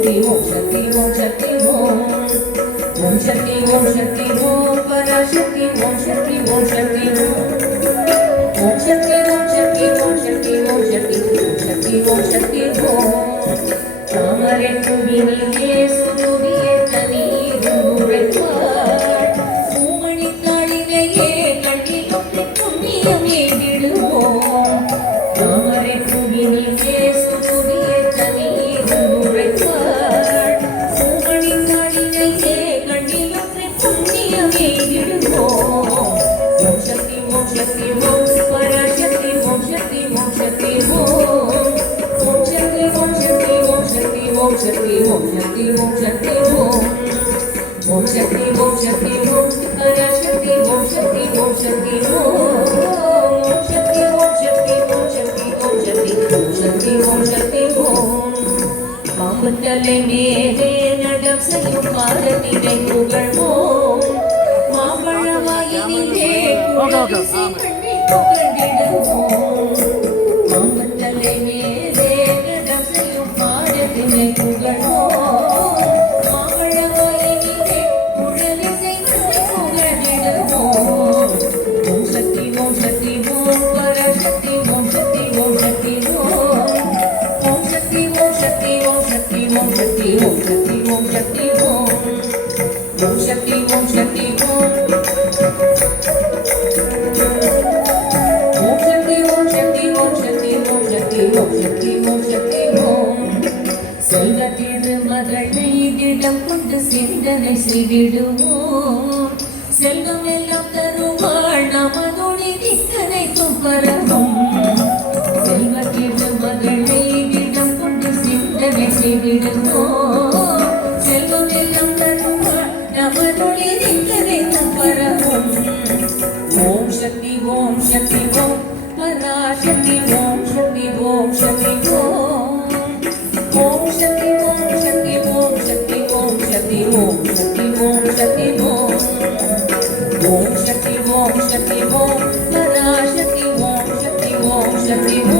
शक्ति ओम शक्ति ओम शक्ति ओम ओम शक्ति ओम शक्ति ओम पराशक्ति ओम शक्ति ओम शक्ति ओम शक्ति ओम शक्ति ओम शक्ति ओम शक्ति ओम शक्ति ओम शक्ति ओम तामरे कुबिनिले सुरुविये तनीरुरेपाट பூமணி தாளினையே கண்ணிலொன்று புண்ணியமே விடுவோம் தாமரை குபினிலே சுருவியே தनीरुरेपाट பூமணி தாளினையே கண்ணிலொன்று புண்ணியமே விடுவோம் ஓம் சக்தி ஓம் சக்தி ஓம் பராசக்தி ஓம் சக்தி ஓம் சக்தி ஓம் ஓம் சக்தி ஓம் சக்தி ஓம் சக்தி ஓம் சக்தி ஓம் சக்தி ஓம் சக்தி ஓம் ओम शक्ति ओम शक्ति ओम पराशक्ति ओम शक्ति ओम शक्ति ओम शक्ति ओम शक्ति ओम शक्ति ओम शक्ति ओम शक्ति ओम शक्ति ओम மாமத்தலை மேலே நடம் செய்யும் பாரதியை புகழ்வோம் மாம்பழவாயினிலே குழலிசை பண்ணி புகழ்ந்திடுவோம் மாமத்தலை மேலே நடம் செய்யும் பாரதியை புகழ்வோம் ओम शक्ति ओम शक्ति ओम शक्ति ओम ओम शक्ति ओम शक्ति ओम ओम शक्ति ओम शक्ति ओम शक्ति ओम शक्ति ओम शक्ति ओम शक्ति ओम செல்வத்திரு மகளை திடம் கொண்டு சிந்தனை செய்திடுவோம் செல்வம் எல்லாம் தருவாள் நமதொழி திக்கனை துப்பரவும் செல்வத்திரு மகளை திடம் கொண்டு சிந்தனை செய்திடுவோம் செல்வம் எல்லாம் தருவாள் நமதொழி திக்கனை துப்பரவும் ஓம் சக்தி ஓம் சக்தி ஓம் பராசக்தி ஓம் சக்தி ஓம் சக்தி ஓம் ओम शक्ति ओम शक्ति ओम शक्ति ओम शक्ति ओम शक्ति ओम शक्ति ओम ओम शक्ति ओम शक्ति ओम पराशक्ति ओम शक्ति ओम शक्ति ओम